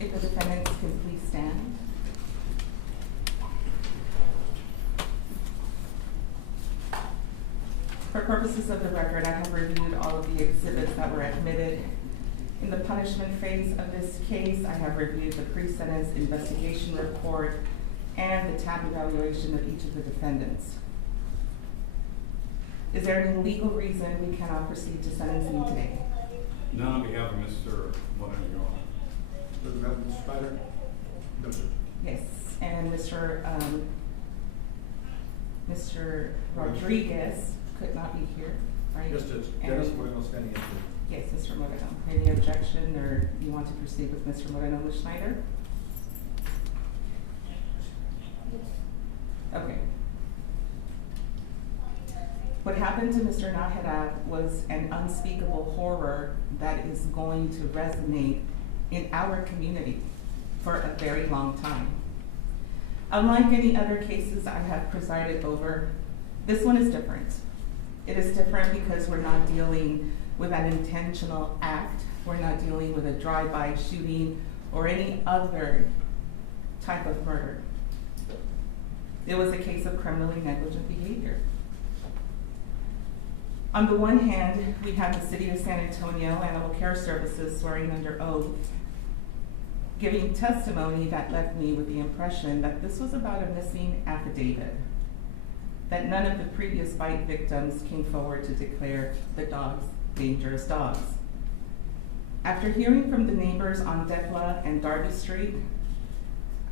If the defendants can please stand. For purposes of the record, I have reviewed all of the exhibits that were admitted. In the punishment phase of this case, I have reviewed the pre-sentence investigation report and the TAP evaluation of each of the defendants. Is there any legal reason we cannot proceed to sentencing today? None on behalf of Mr. Moreno. Does it have Mr. Schneider? No, sir. Yes, and Mr. Rodriguez could not be here, right? Yes, Judge. And- Dennis Moreno standing in. Yes, Mr. Moreno. Any objection, or you want to proceed with Mr. Moreno with Schneider? Okay. What happened to Mr. Nahera was an unspeakable horror that is going to resonate in our community for a very long time. Unlike any other cases I have presided over, this one is different. It is different because we're not dealing with an intentional act. We're not dealing with a drive-by shooting or any other type of murder. It was a case of criminally negligent behavior. On the one hand, we have the City of San Antonio Animal Care Services swearing under oath, giving testimony that left me with the impression that this was about a missing affidavit, that none of the previous bite victims came forward to declare the dogs dangerous dogs. After hearing from the neighbors on Decla and Darby Street,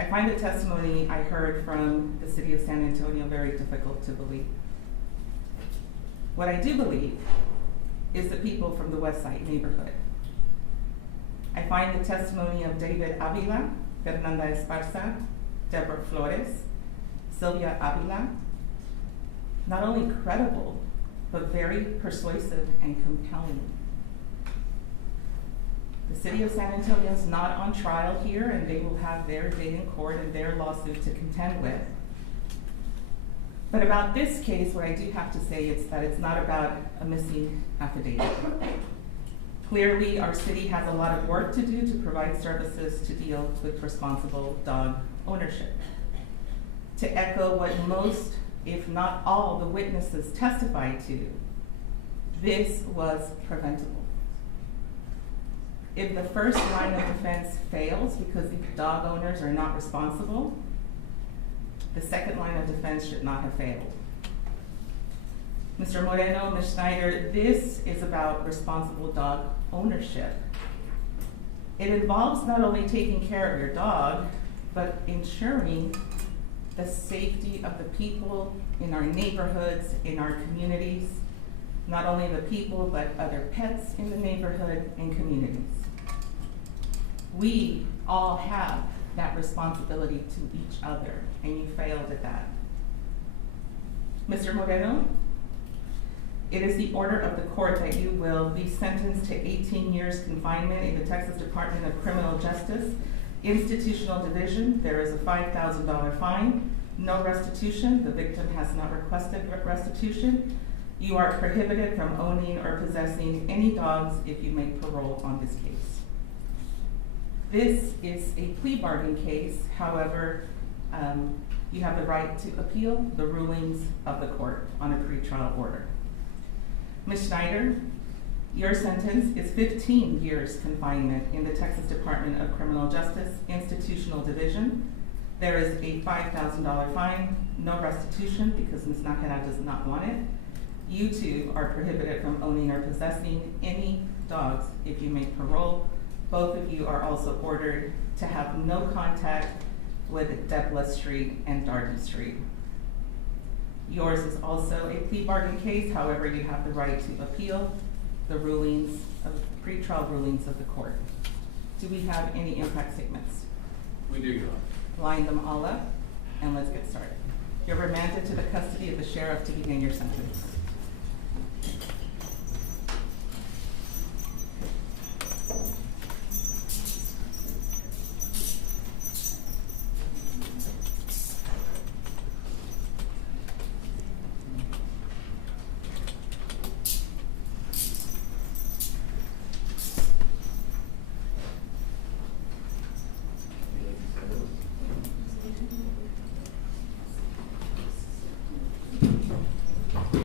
I find the testimony I heard from the City of San Antonio very difficult to believe. What I do believe is the people from the West Side neighborhood. I find the testimony of David Avila, Fernanda Esparza, Deborah Flores, Sylvia Avila, not only credible, but very persuasive and compelling. The City of San Antonio is not on trial here, and they will have their day in court and their lawsuit to contend with. But about this case, what I do have to say is that it's not about a missing affidavit. Clearly, our city has a lot of work to do to provide services to deal with responsible dog ownership. To echo what most, if not all, the witnesses testified to, this was preventable. If the first line of defense fails because the dog owners are not responsible, the second line of defense should not have failed. Mr. Moreno, Ms. Schneider, this is about responsible dog ownership. It involves not only taking care of your dog, but ensuring the safety of the people in our neighborhoods, in our communities, not only the people, but other pets in the neighborhood and communities. We all have that responsibility to each other, and you failed at that. Mr. Moreno, it is the order of the court that you will be sentenced to 18 years confinement in the Texas Department of Criminal Justice, Institutional Division. There is a $5,000 fine, no restitution. The victim has not requested restitution. You are prohibited from owning or possessing any dogs if you make parole on this case. This is a plea bargain case. However, you have the right to appeal the rulings of the court on a pretrial order. Ms. Schneider, your sentence is 15 years confinement in the Texas Department of Criminal Justice, Institutional Division. There is a $5,000 fine, no restitution because Ms. Nakara does not want it. You too are prohibited from owning or possessing any dogs if you make parole. Both of you are also ordered to have no contact with Decla Street and Darby Street. Yours is also a plea bargain case. However, you have the right to appeal the rulings of pretrial rulings of the court. Do we have any impact statements? We do, Your Honor. Line them all up, and let's get started. You're remanded to the custody of the sheriff to begin your sentence.